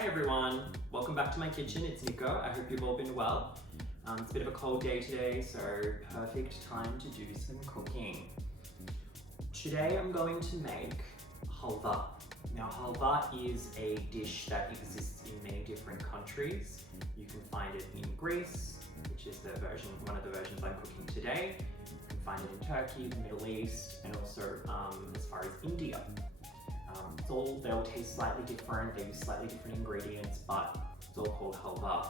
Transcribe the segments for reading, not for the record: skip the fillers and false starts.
Hi everyone, welcome back to my kitchen. It's Niko. I hope you've all been well. It's a bit of a cold day today, so perfect time to do some cooking. Today I'm going to make halva. Now halva is a dish that exists in many different countries. You can find it in Greece, which is one of the versions I'm cooking today. You can find it in Turkey, the Middle East, and also as far as India. They all taste slightly different, they use slightly different ingredients, but it's all called halva.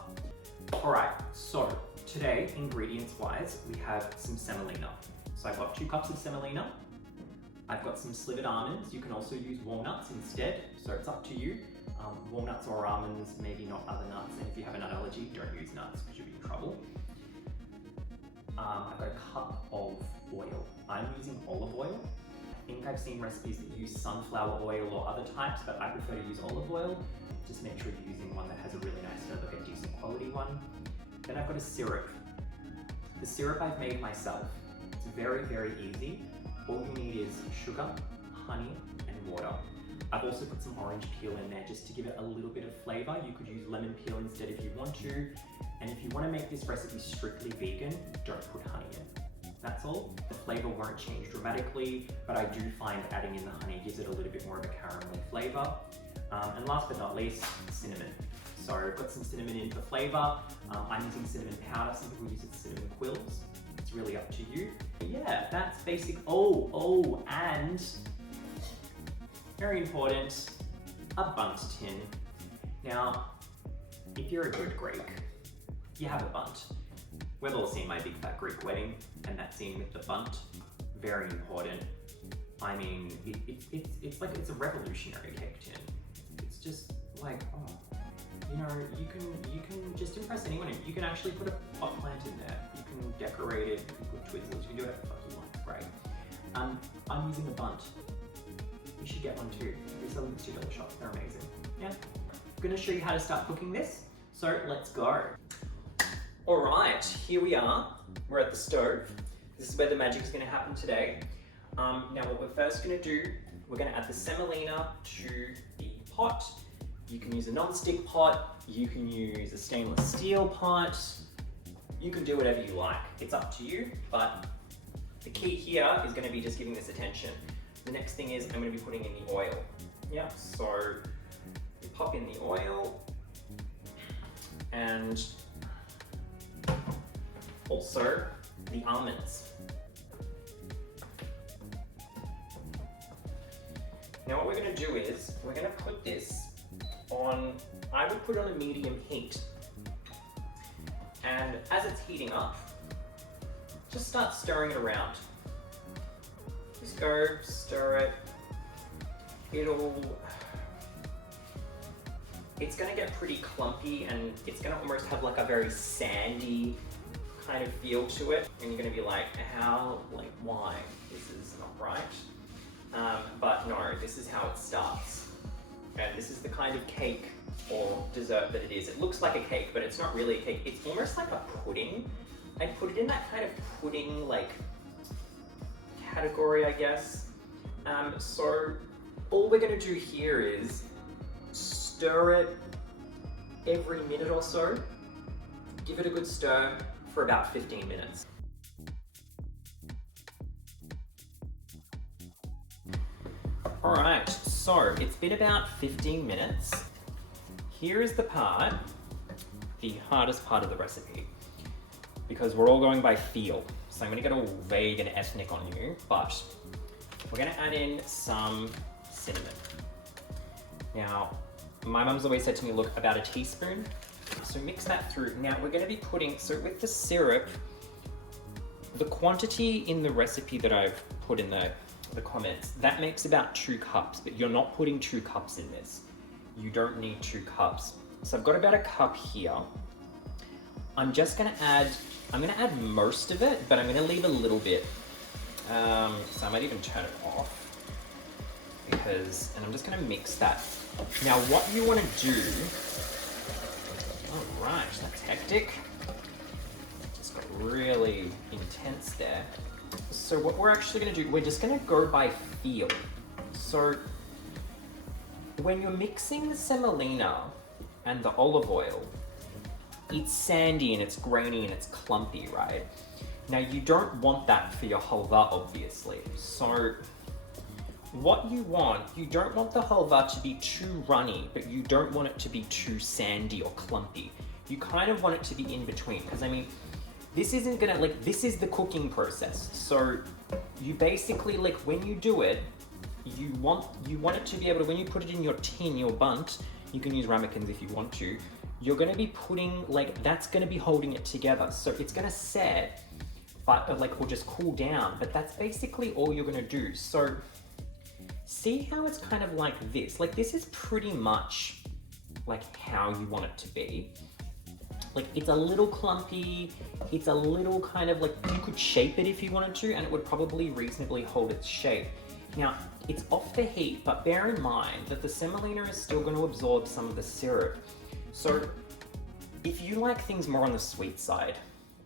Alright, so today, ingredients-wise, we have some semolina. So I've got 2 cups of semolina. I've got some slivered almonds. You can also use walnuts instead, so it's up to you. Walnuts or almonds, maybe not other nuts, and if you have a nut allergy, don't use nuts because you'll be in trouble. I've got a cup of oil. I'm using olive oil. I think I've seen recipes that use sunflower oil or other types, but I prefer to use olive oil. Just make sure you're using one that has a really nice, like a decent quality one. Then I've got a syrup. The syrup I've made myself. It's very, very easy. All you need is sugar, honey, and water. I've also put some orange peel in there just to give it a little bit of flavor. You could use lemon peel instead if you want to. And if you want to make this recipe strictly vegan, don't put honey in. That's all. The flavor won't change dramatically, but I do find adding in the honey gives it a little bit more of a caramelly flavor. And last but not least, cinnamon. So I've got some cinnamon in for flavor. I'm using cinnamon powder. Some people use cinnamon quills. It's really up to you. But yeah, that's basic. And very important, a bundt tin. Now, if you're a good Greek, you have a bundt. We've all seen My Big Fat Greek Wedding, and that scene with the bundt, very important. I mean, it's a revolutionary cake tin. It's just like, you know, you can just impress anyone. You can actually put a pot plant in there. You can decorate it. You can put twizzlers. You can do whatever the fuck you want. Right? I'm using a bundt. You should get one too. They sell them at $2 shops. They're amazing. Yeah. I'm gonna show you how to start cooking this. So let's go. All right, here we are. We're at the stove. This is where the magic is going to happen today. Now what we're first going to do, we're going to add the semolina to the pot. You can use a non-stick pot, you can use a stainless steel pot, you can do whatever you like. It's up to you, but the key here is going to be just giving this attention. The next thing is I'm going to be putting in the oil. Yeah, so you pop in the oil and also the almonds. Now what we're going to do is, we're going to put this on, I would put it on a medium heat. And as it's heating up, just start stirring it around. Just go, stir it. It's going to get pretty clumpy and it's going to almost have like a very sandy kind of feel to it, and you're going to be like, why? This is not right. But no, this is how it starts. And this is the kind of cake or dessert that it is. It looks like a cake, but it's not really a cake. It's almost like a pudding. I'd put it in that kind of pudding like category, I guess. So all we're going to do here is stir it every minute or so. Give it a good stir for about 15 minutes. All right, so it's been about 15 minutes. Here is the hardest part of the recipe, because we're all going by feel. So I'm gonna get all vague and ethnic on you, but we're gonna add in some cinnamon. Now, my mum's always said to me, look, about a teaspoon. So mix that through. Now we're going to be putting, so with the syrup, the quantity in the recipe that I've put in the comments, that makes about 2 cups, but you're not putting 2 cups in this. You don't need 2 cups. So I've got about a cup here. I'm just going to add, I'm going to add most of it, but I'm going to leave a little bit. So I might even turn it off and I'm just going to mix that. Now what you want to do, all right, that's hectic. Just got really intense there. So what we're actually going to do, we're just going to go by feel. So when you're mixing the semolina, and the olive oil, it's sandy and it's grainy and it's clumpy, right? Now you don't want that for your halva, obviously. So what you don't want the halva to be too runny, but you don't want it to be too sandy or clumpy. You kind of want it to be in between, because I mean, this isn't gonna, like, this is the cooking process. So you basically, like, when you do it, you want it to be able to, when you put it in your tin, your bunt, you can use ramekins if you want to, you're gonna be putting, like, that's gonna be holding it together. So it's gonna set, but like, or just cool down, but that's basically all you're gonna do. So see how it's kind of like this? Like, this is pretty much like how you want it to be. Like, it's a little clumpy, it's a little kind of like, you could shape it if you wanted to, and it would probably reasonably hold its shape. Now, it's off the heat, but bear in mind that the semolina is still going to absorb some of the syrup. So if you like things more on the sweet side,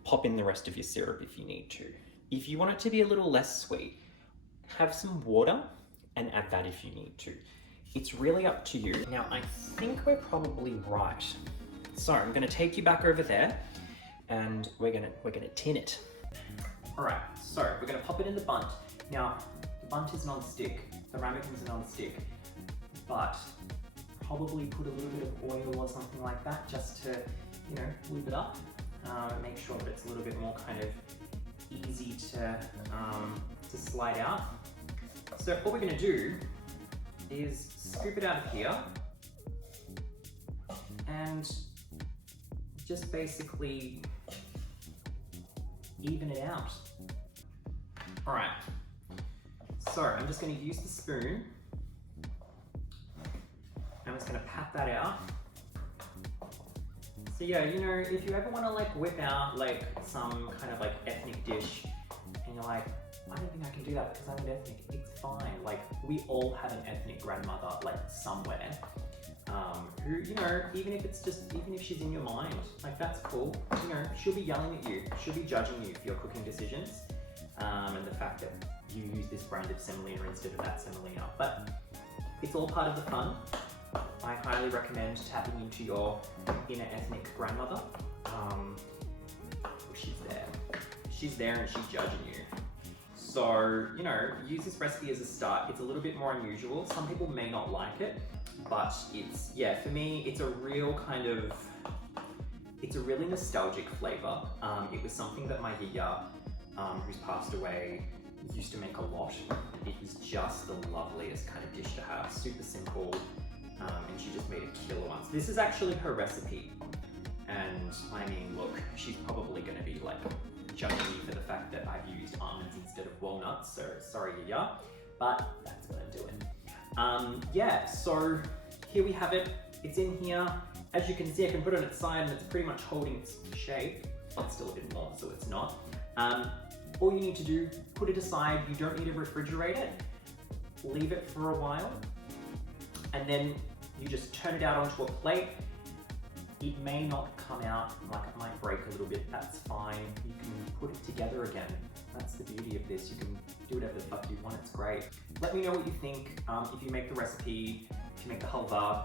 pop in the rest of your syrup if you need to. If you want it to be a little less sweet, have some water and add that if you need to. It's really up to you. Now, I think we're probably right. So I'm gonna take you back over there and we're gonna tin it. All right, so we're gonna pop it in the bunt. Now, the bunt is non-stick, the ramekins are non-stick, but probably put a little bit of oil or something like that just to, you know, whip it up. Make sure that it's a little bit more kind of easy to slide out. So what we're gonna do is scoop it out of here and just basically even it out. All right, so I'm just gonna use the spoon. I'm just gonna pat that out. So yeah, you know, if you ever wanna like whip out like some kind of like ethnic dish and you're like, I don't think I can do that because I'm an ethnic, it's fine. Like, we all have an ethnic grandmother like somewhere. Who, you know, even if she's in your mind, like, that's cool. You know, she'll be yelling at you, she'll be judging you for your cooking decisions, and the fact that you use this brand of semolina instead of that semolina. But it's all part of the fun. I highly recommend tapping into your inner ethnic grandmother. She's there and she's judging you. So, you know, use this recipe as a start. It's a little bit more unusual. Some people may not like it, but it's, yeah, for me, it's a real kind of, it's a really nostalgic flavor. It was something that my Yiayia, who's passed away, used to make a lot. It was just the loveliest kind of dish to have, super simple, and she just made a killer one. So this is actually her recipe. And I mean, look, she's probably gonna be like, judging me for the fact that I've used almonds instead of walnuts, so sorry Yiayia, but that's gonna do it. Yeah, so here we have it. It's in here. As you can see, I can put it on its side and it's pretty much holding its shape. It's still a bit warm, so it's not. All you need to do, put it aside. You don't need to refrigerate it. Leave it for a while, and then you just turn it out onto a plate. It may not come out, like it might break a little bit, that's fine. You can put it together again. That's the beauty of this. You can do whatever the fuck you want, it's great. Let me know what you think. If you make the recipe, if you make the halva,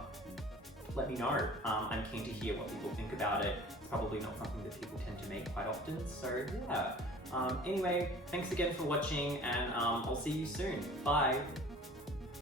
let me know. I'm keen to hear what people think about it. It's probably not something that people tend to make quite often, so yeah. Anyway, thanks again for watching, and I'll see you soon. Bye.